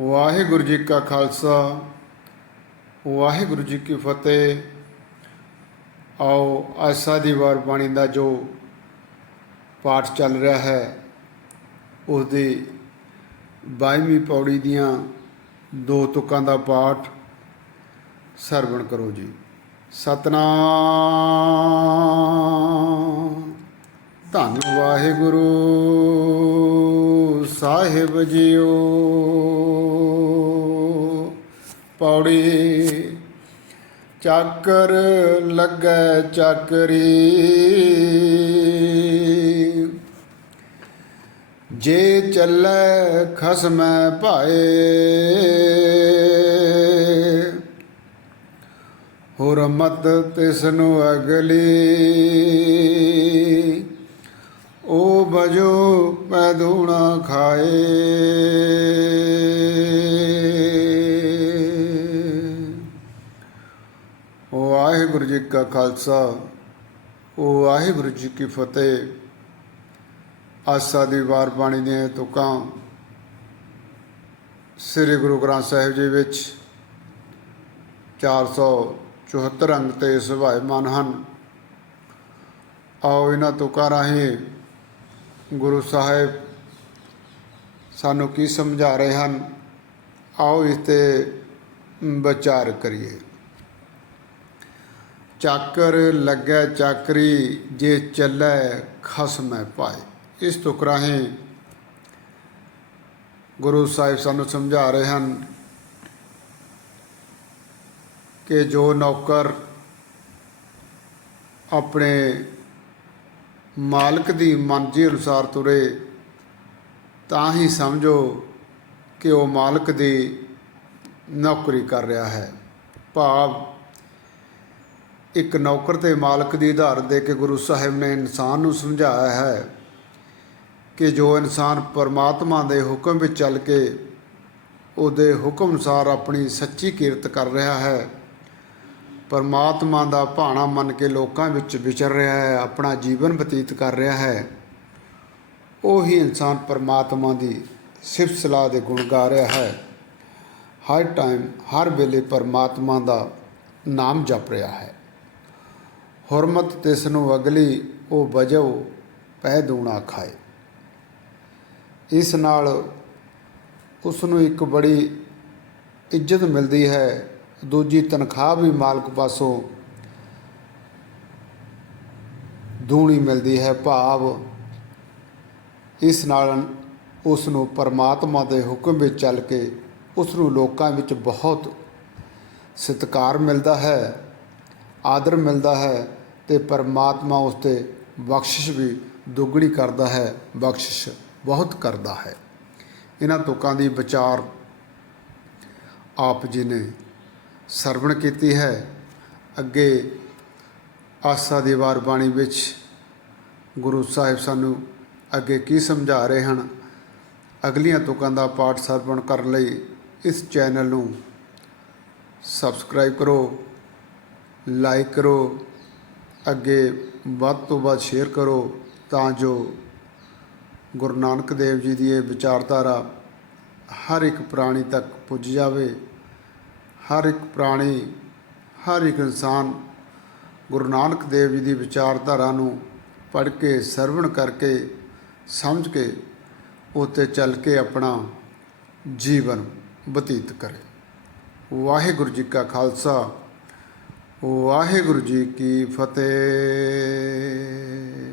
ਵਾਹਿਗੁਰੂ ਜੀ ਕਾ ਖਾਲਸਾ, ਵਾਹਿਗੁਰੂ ਜੀ ਕੀ ਫਤਿਹ। ਆਓ ਆਸਾ ਦੀ ਵਾਰ ਬਾਣੀ ਦਾ ਜੋ ਪਾਠ ਚੱਲ ਰਿਹਾ ਹੈ ਉਸ ਦੀ 22ਵੀਂ ਪੌੜੀ ਦੀਆਂ ਦੋ ਤੁਕਾਂ ਦਾ ਪਾਠ ਸਰਵਣ ਕਰੋ ਜੀ। ਸਤਨਾਮ। ਧੰਨ ਵਾਹਿਗੁਰੂ। ਸਾਹਿਬ ਜੀਓ। ਪੌੜੀ ਚੱਕਰ ਲੱਗੈ ਚੱਕਰੀ। ਜੇ ਚੱਲੈ ਖਸਮੈ ਭਾਏ ਹੋਰ ਮਤ ਤਿਸ ਨੂੰ ਅਗਲੀ। ਉਹ ਬਜੋ ਪੈਦੂਣਾ ਖਾਏ। ਵਾਹਿਗੁਰੂ ਜੀ ਕਾ ਖਾਲਸਾ ਵਾਹਿਗੁਰੂ ਜੀ ਕੀ ਫਤਿਹ। ਆਸਾ ਦੀ ਵਾਰ ਬਾਣੀ ਦੀਆਂ ਤੁਕਾਂ ਸ੍ਰੀ ਗੁਰੂ ਗ੍ਰੰਥ ਸਾਹਿਬ ਜੀ ਵਿੱਚ 474 ਅੰਗ ਤੇ ਸੁਭਾਇਮਾਨ ਹਨ। ਆਓ ਇਹਨਾਂ ਤੁਕਾਂ ਰਾਹੀਂ ਗੁਰੂ ਸਾਹਿਬ ਸਾਨੂੰ ਕੀ ਸਮਝਾ ਰਹੇ ਹਨ, ਆਓ ਇਸ ਤੇ ਵਿਚਾਰ ਕਰੀਏ। ਚਾਕਰ ਲੱਗੈ ਚਾਕਰੀ, ਜੇ ਚੱਲੈ ਖਸਮੈ ਪਾਏ। ਇਸ ਤੁਕ ਰਾਹੀਂ ਗੁਰੂ ਸਾਹਿਬ ਸਾਨੂੰ ਸਮਝਾ ਰਹੇ ਹਨ ਕਿ ਜੋ ਨੌਕਰ ਆਪਣੇ ਮਾਲਕ ਦੀ ਮਰਜ਼ੀ ਅਨੁਸਾਰ ਤੁਰੇ, ਤਾਂ ਹੀ ਸਮਝੋ ਕਿ ਉਹ ਮਾਲਕ ਦੀ ਨੌਕਰੀ ਕਰ ਰਿਹਾ ਹੈ। ਭਾਵ, ਇੱਕ ਨੌਕਰ ਤੇ ਮਾਲਕ ਦੀ ਉਦਾਹਰਨ ਦੇ ਕੇ ਗੁਰੂ ਸਾਹਿਬ ਨੇ ਇਨਸਾਨ ਨੂੰ ਸਮਝਾਇਆ ਹੈ ਕਿ ਜੋ ਇਨਸਾਨ ਪਰਮਾਤਮਾ ਦੇ ਹੁਕਮ ਵਿੱਚ ਚੱਲ ਕੇ ਉਹਦੇ ਹੁਕਮ ਅਨੁਸਾਰ ਆਪਣੀ ਸੱਚੀ ਕੀਰਤ ਕਰ ਰਿਹਾ ਹੈ ਪਰਮਾਤਮਾ ਦਾ ਭਾਣਾ ਮੰਨ ਕੇ ਲੋਕਾਂ ਵਿੱਚ ਵਿਚਰ ਰਿਹਾ ਹੈ, ਆਪਣਾ ਜੀਵਨ ਬਤੀਤ ਕਰ ਰਿਹਾ ਹੈ। ਉਹੀ ਇਨਸਾਨ ਪਰਮਾਤਮਾ ਦੀ ਸਿਫਤ ਸਲਾਹ ਦੇ ਗੁਣ ਗਾ ਰਿਹਾ ਹੈ। ਹਰ ਟਾਈਮ, ਹਰ ਵੇਲੇ ਪਰਮਾਤਮਾ ਦਾ ਨਾਮ ਜਪ ਰਿਹਾ ਹੈ। ਹੁਰਮਤ ਤਿਸ ਨੂੰ ਅਗਲੀ, ਉਹ ਵਜੋ ਪੈ ਦੂਣਾ ਖਾਏ ਇਸ ਨਾਲ ਉਸ ਨੂੰ ਇੱਕ ਬੜੀ ਇੱਜ਼ਤ ਮਿਲਦੀ ਹੈ ਦੂਜੀ ਤਨਖਾਹ ਵੀ ਮਾਲਕ ਪਾਸੋਂ ਦੂਣੀ ਮਿਲਦੀ ਹੈ ਭਾਵ ਇਸ ਨਾਲ ਉਸ ਨੂੰ ਪਰਮਾਤਮਾ ਦੇ ਹੁਕਮ ਵਿੱਚ ਚੱਲ ਕੇ ਉਸ ਨੂੰ ਲੋਕਾਂ ਵਿੱਚ ਬਹੁਤ ਸਤਿਕਾਰ ਮਿਲਦਾ ਹੈ, ਆਦਰ ਮਿਲਦਾ ਹੈ ਤੇ ਪਰਮਾਤਮਾ ਉਸ ਤੇ ਬਖਸ਼ਿਸ਼ ਵੀ ਦੁੱਗਣੀ ਕਰਦਾ ਹੈ, ਬਖਸ਼ਿਸ਼ ਬਹੁਤ ਕਰਦਾ ਹੈ। ਇਹਨਾਂ ਤੁਕਾਂ ਦੀ ਵਿਚਾਰ ਆਪ ਜੀ ਨੇ ਸਰਵਣ ਕੀਤੀ ਹੈ। ਅੱਗੇ ਆਸਾ ਦੀ ਵਾਰ ਬਾਣੀ ਵਿੱਚ ਗੁਰੂ ਸਾਹਿਬ ਸਾਨੂੰ ਅੱਗੇ ਕੀ ਸਮਝਾ ਰਹੇ ਹਨ, ਅਗਲੀਆਂ ਤੁਕਾਂ ਦਾ ਪਾਠ ਸਰਵਣ ਕਰਨ ਲਈ ਇਸ ਚੈਨਲ ਨੂੰ ਸਬਸਕ੍ਰਾਈਬ ਕਰੋ, ਲਾਈਕ ਕਰੋ, ਅੱਗੇ ਵੱਧ ਤੋਂ ਵੱਧ ਸ਼ੇਅਰ ਕਰੋ ਤਾਂ ਜੋ ਗੁਰੂ ਨਾਨਕ ਦੇਵ ਜੀ ਦੀ ਇਹ ਵਿਚਾਰਧਾਰਾ ਹਰ ਇੱਕ ਪ੍ਰਾਣੀ ਤੱਕ ਪੁੱਜ ਜਾਵੇ। ਹਰ ਇੱਕ ਪ੍ਰਾਣੀ, ਹਰ ਇੱਕ ਇਨਸਾਨ ਗੁਰੂ ਨਾਨਕ ਦੇਵ ਜੀ ਦੀ ਵਿਚਾਰਧਾਰਾ ਨੂੰ ਪੜ੍ਹ ਕੇ, ਸਰਵਣ ਕਰਕੇ, ਸਮਝ ਕੇ ਉੱਤੇ ਚੱਲ ਕੇ ਆਪਣਾ ਜੀਵਨ ਬਤੀਤ ਕਰੇ। ਵਾਹਿਗੁਰੂ ਜੀ ਕਾ ਖਾਲਸਾ, ਵਾਹਿਗੁਰੂ ਜੀ ਕੀ ਫਤਿਹ।